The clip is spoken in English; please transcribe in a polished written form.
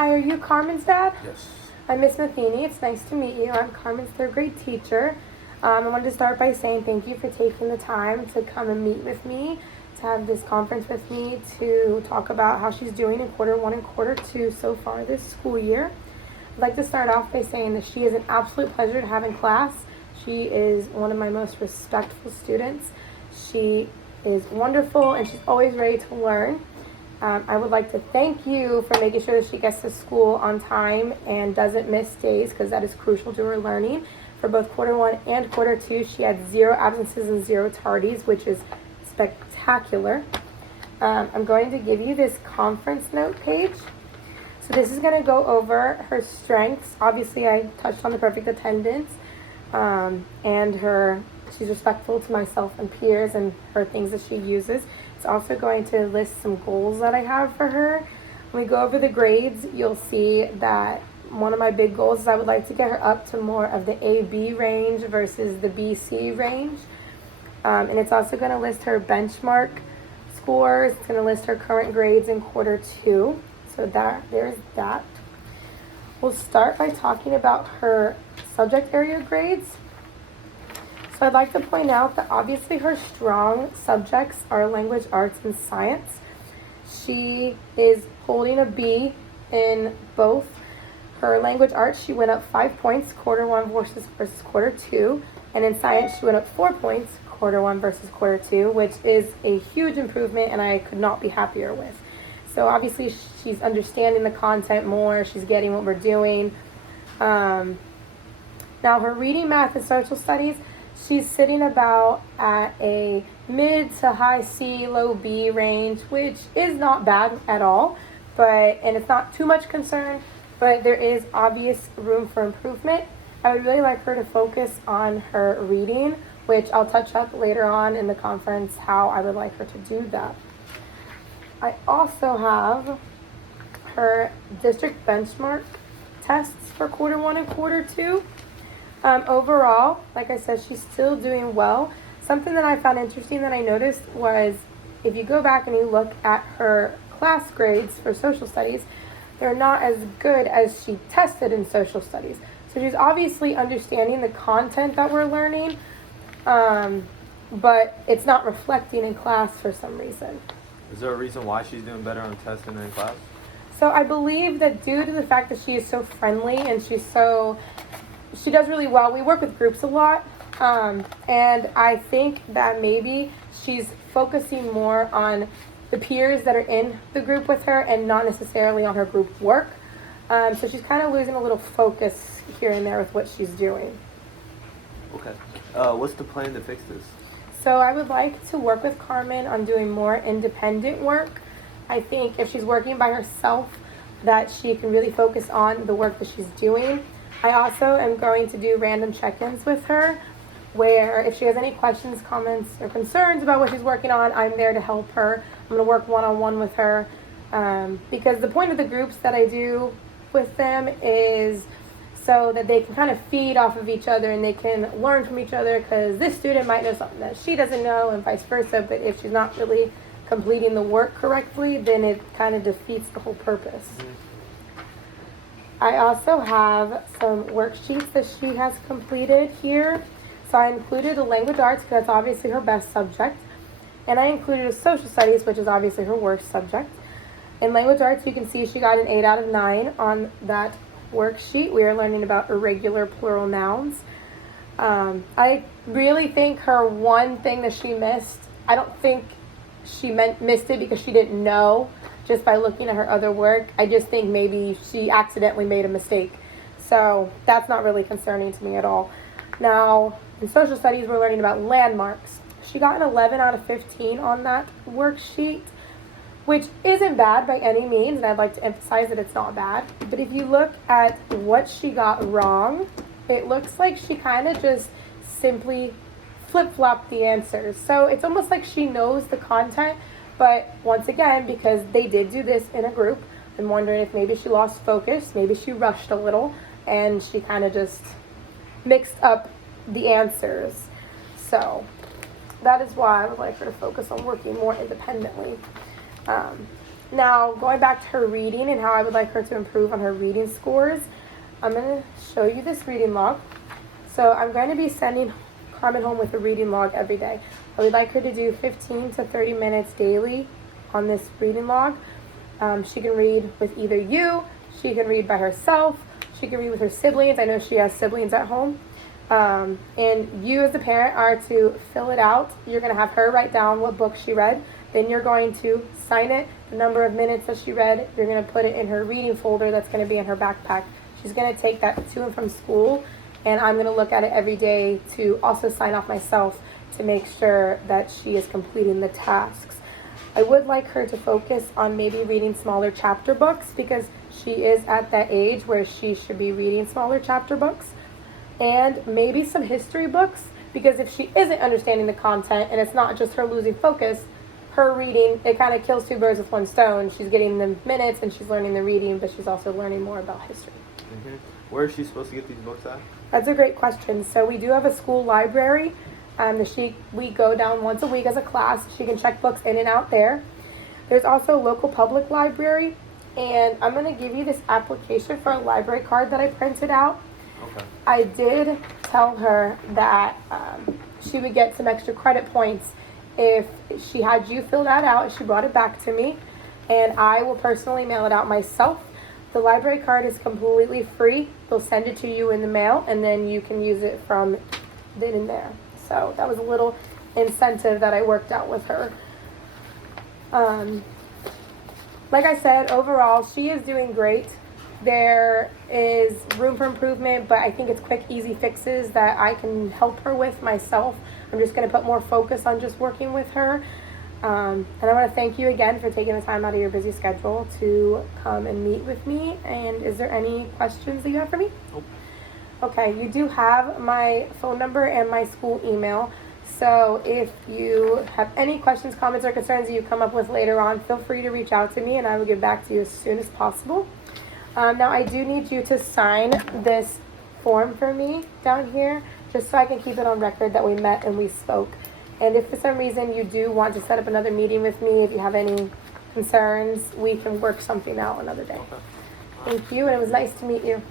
Hi, are you Carmen's dad? Yes. I'm Miss Matheny. It's nice to meet you. I'm Carmen's third grade teacher. I wanted to start by saying thank you for taking the time to come and meet with me, to have this conference with me, to talk about how she's doing in quarter one and quarter two so far this school year. I'd like to start off by saying that she is an absolute pleasure to have in class. She is one of my most respectful students. She is wonderful and she's always ready to learn. I would like to thank you for making sure that she gets to school on time and doesn't miss days, because that is crucial to her learning. For both quarter one and quarter two, she had 0 absences and 0 tardies, which is spectacular. I'm going to give you this conference note page. So this is going to go over her strengths. Obviously, I touched on the perfect attendance, and she's respectful to myself and peers, and her things that she uses. It's also going to list some goals that I have for her. When we go over the grades, you'll see that one of my big goals is I would like to get her up to more of the A-B range versus the B-C range. And it's also going to list her benchmark scores. It's going to list her current grades in quarter two. So there's that. We'll start by talking about her subject area grades. So I'd like to point out that obviously her strong subjects are language, arts, and science. She is holding a B in both. Her language arts, she went up 5 points, quarter one versus quarter two. And in science, she went up 4 points, quarter one versus quarter two, which is a huge improvement and I could not be happier with. So obviously she's understanding the content more. She's getting what we're doing. Now her reading, math, and social studies, she's sitting about at a mid to high C, low B range, which is not bad at all, and it's not too much concern, but there is obvious room for improvement. I would really like her to focus on her reading, which I'll touch up later on in the conference how I would like her to do that. I also have her district benchmark tests for quarter one and quarter two. Overall, like I said, she's still doing well. Something that I found interesting that I noticed was if you go back and you look at her class grades for social studies, they're not as good as she tested in social studies. So she's obviously understanding the content that we're learning, but it's not reflecting in class for some reason. Is there a reason why she's doing better on tests than in class? So I believe that due to the fact that she is so friendly and she does really well. We work with groups a lot, and I think that maybe she's focusing more on the peers that are in the group with her and not necessarily on her group work. So she's kind of losing a little focus here and there with what she's doing. Okay. What's the plan to fix this? So I would like to work with Carmen on doing more independent work. I think if she's working by herself, that she can really focus on the work that she's doing. I also am going to do random check-ins with her, where if she has any questions, comments, or concerns about what she's working on, I'm there to help her. I'm going to work one-on-one with her, because the point of the groups that I do with them is so that they can kind of feed off of each other and they can learn from each other, because this student might know something that she doesn't know and vice versa, but if she's not really completing the work correctly, then it kind of defeats the whole purpose. I also have some worksheets that she has completed here. So I included a language arts because that's obviously her best subject. And I included a social studies, which is obviously her worst subject. In language arts, you can see she got an 8 out of 9 on that worksheet. We are learning about irregular plural nouns. I really think her one thing that she missed, I don't think she missed it because she didn't know just by looking at her other work. I just think maybe she accidentally made a mistake. So that's not really concerning to me at all. Now, in social studies, we're learning about landmarks. She got an 11 out of 15 on that worksheet, which isn't bad by any means, and I'd like to emphasize that it's not bad. But if you look at what she got wrong, it looks like she kind of just simply flip-flopped the answers. So it's almost like she knows the content, but once again, because they did do this in a group, I'm wondering if maybe she lost focus, maybe she rushed a little, and she kind of just mixed up the answers. So that is why I would like her to focus on working more independently. Now, going back to her reading and how I would like her to improve on her reading scores, I'm going to show you this reading log. So I'm going to be sending Carmen home with a reading log every day. I would like her to do 15 to 30 minutes daily on this reading log. She can read with either you, she can read by herself, she can read with her siblings. I know she has siblings at home. And you as a parent are to fill it out. You're going to have her write down what book she read. Then you're going to sign it, the number of minutes that she read. You're going to put it in her reading folder that's going to be in her backpack. She's going to take that to and from school, and I'm going to look at it every day to also sign off myself to make sure that she is completing the tasks. I would like her to focus on maybe reading smaller chapter books because she is at that age where she should be reading smaller chapter books, and maybe some history books, because if she isn't understanding the content and it's not just her losing focus, her reading, it kind of kills two birds with one stone. She's getting the minutes and she's learning the reading, but she's also learning more about history. Mm-hmm. Where is she supposed to get these books at? That's a great question. So we do have a school library. We go down once a week as a class. She can check books in and out there. There's also a local public library, and I'm going to give you this application for a library card that I printed out. Okay. I did tell her that she would get some extra credit points if she had you fill that out, if she brought it back to me, and I will personally mail it out myself. The library card is completely free. They'll send it to you in the mail, and then you can use it from then and there. So that was a little incentive that I worked out with her. Like I said, overall, she is doing great. There is room for improvement, but I think it's quick, easy fixes that I can help her with myself. I'm just going to put more focus on just working with her. And I want to thank you again for taking the time out of your busy schedule to come and meet with me. And is there any questions that you have for me? Nope. Okay, you do have my phone number and my school email. So if you have any questions, comments, or concerns that you come up with later on, feel free to reach out to me and I will get back to you as soon as possible. Now I do need you to sign this form for me down here, just so I can keep it on record that we met and we spoke. And if for some reason you do want to set up another meeting with me, if you have any concerns, we can work something out another day. Okay. Thank you, and it was nice to meet you.